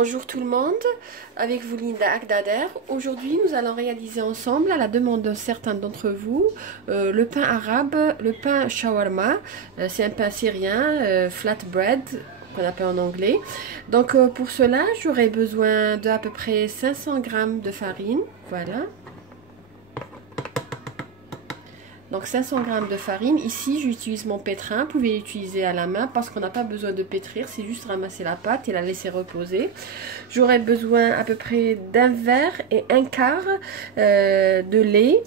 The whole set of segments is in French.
Bonjour tout le monde, avec vous Linda Agdader. Aujourd'hui nous allons réaliser ensemble, à la demande de certains d'entre vous, le pain arabe, le pain shawarma. C'est un pain syrien, flatbread, qu'on appelle en anglais. Donc pour cela, j'aurai besoin d'à peu près 500 g de farine, voilà. Donc 500 g de farine. Ici j'utilise mon pétrin, vous pouvez l'utiliser à la main parce qu'on n'a pas besoin de pétrir, c'est juste ramasser la pâte et la laisser reposer. J'aurai besoin à peu près d'un verre et un quart de lait.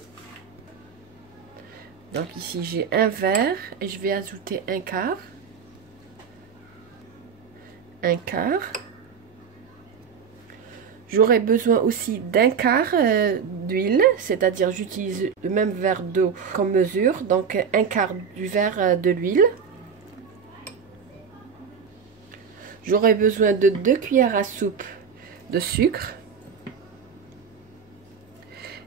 Donc ici j'ai un verre et je vais ajouter un quart. Un quart. J'aurai besoin aussi d'un quart d'huile, c'est-à-dire j'utilise le même verre d'eau comme mesure, donc un quart du verre de l'huile. J'aurai besoin de 2 cuillères à soupe de sucre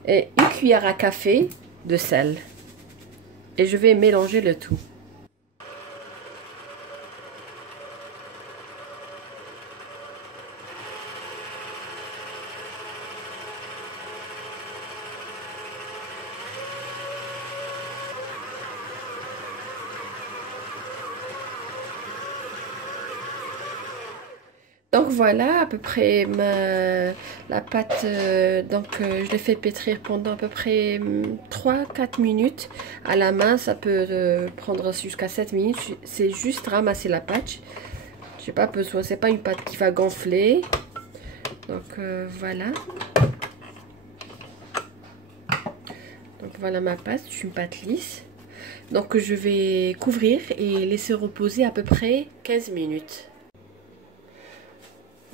et 1 cuillère à café de sel. Et je vais mélanger le tout. Donc voilà à peu près la pâte, je l'ai fait pétrir pendant à peu près 3-4 minutes à la main, ça peut prendre jusqu'à 7 minutes, c'est juste ramasser la pâte, j'ai pas besoin, c'est pas une pâte qui va gonfler, donc voilà. Donc voilà ma pâte, c'est une pâte lisse, donc je vais couvrir et laisser reposer à peu près 15 minutes.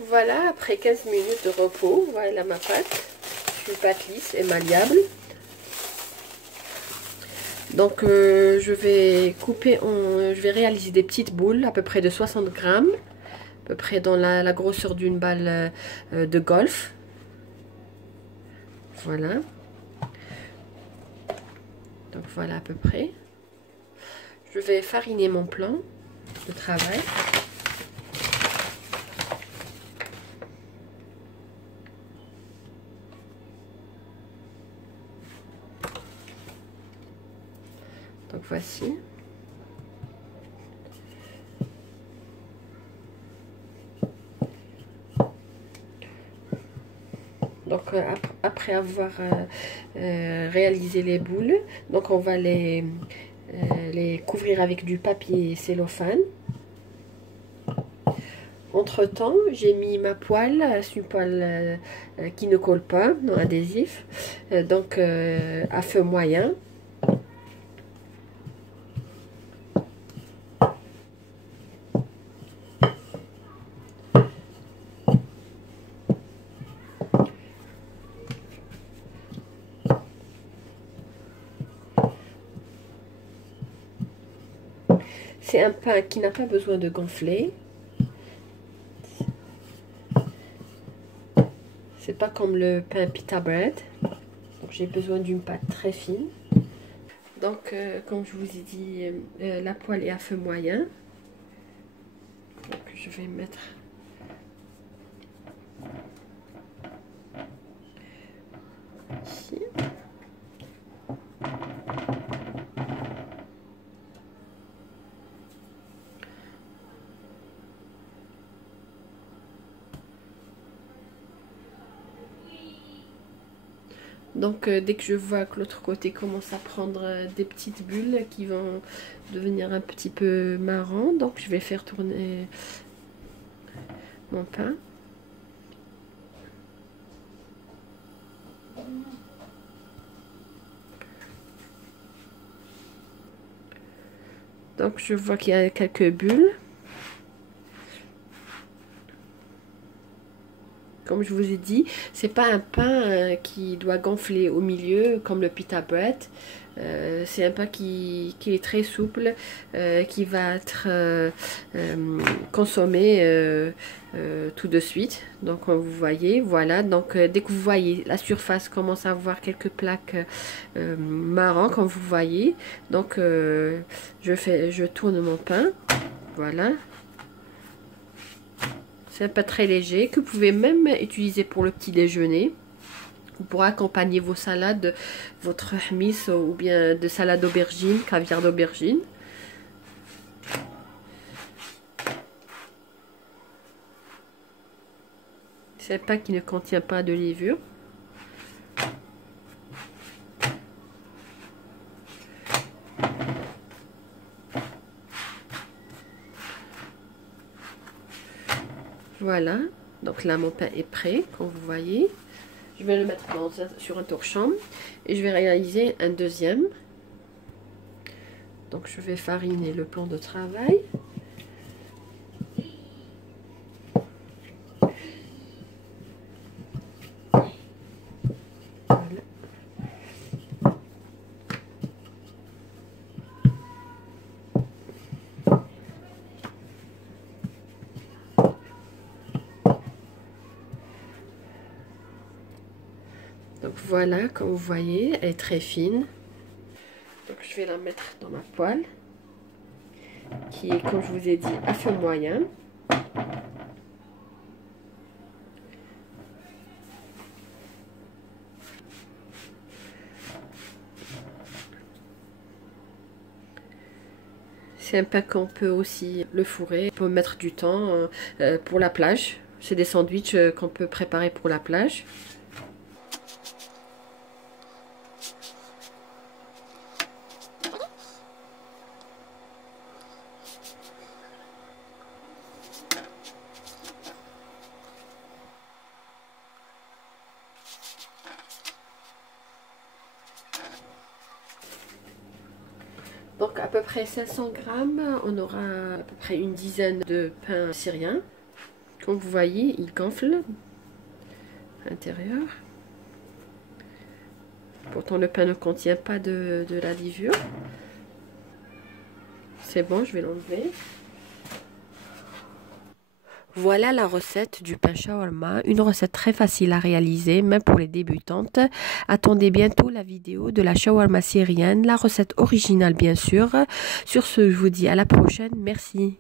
Voilà, après 15 minutes de repos, voilà ma pâte. C'est une pâte lisse et malléable. Donc je vais couper, je vais réaliser des petites boules à peu près de 60 g, à peu près dans la grosseur d'une balle de golf. Voilà. Donc voilà à peu près. Je vais fariner mon plan de travail. Donc voici. Donc après avoir réalisé les boules, donc on va les couvrir avec du papier cellophane. Entre temps, j'ai mis ma poêle, c'est une poêle qui ne colle pas, non adhésif, donc à feu moyen. C'est un pain qui n'a pas besoin de gonfler. C'est pas comme le pain pita bread. Donc j'ai besoin d'une pâte très fine. Donc comme je vous ai dit, la poêle est à feu moyen. Donc je vais mettre ici. Donc dès que je vois que l'autre côté commence à prendre des petites bulles qui vont devenir un petit peu marron, donc je vais faire tourner mon pain. Donc je vois qu'il y a quelques bulles. Comme je vous ai dit, c'est pas un pain qui doit gonfler au milieu comme le pita bread. C'est un pain qui est très souple, qui va être consommé tout de suite. Donc vous voyez, voilà. Donc dès que vous voyez la surface commence à avoir quelques plaques marron, comme vous voyez. Donc je tourne mon pain, voilà. C'est un pain très léger que vous pouvez même utiliser pour le petit déjeuner ou pour accompagner vos salades, votre hmis ou bien de salade d'aubergine, caviar d'aubergine. C'est un pain qui ne contient pas de levure. Voilà, donc là mon pain est prêt, comme vous voyez. Je vais le mettre sur un torchon et je vais réaliser un deuxième. Donc je vais fariner le plan de travail. Voilà. Donc voilà, comme vous voyez, elle est très fine. Donc je vais la mettre dans ma poêle, qui est, comme je vous ai dit, à feu moyen. C'est un pain qu'on peut aussi le fourrer, on peut mettre du temps pour la plage. C'est des sandwichs qu'on peut préparer pour la plage. Donc à peu près 500 grammes, on aura à peu près une dizaine de pains syriens. Comme vous voyez, il gonfle à l'intérieur. Pourtant le pain ne contient pas de la levure. C'est bon, je vais l'enlever. Voilà la recette du pain shawarma, une recette très facile à réaliser, même pour les débutantes. Attendez bientôt la vidéo de la shawarma syrienne, la recette originale bien sûr. Sur ce, je vous dis à la prochaine, merci.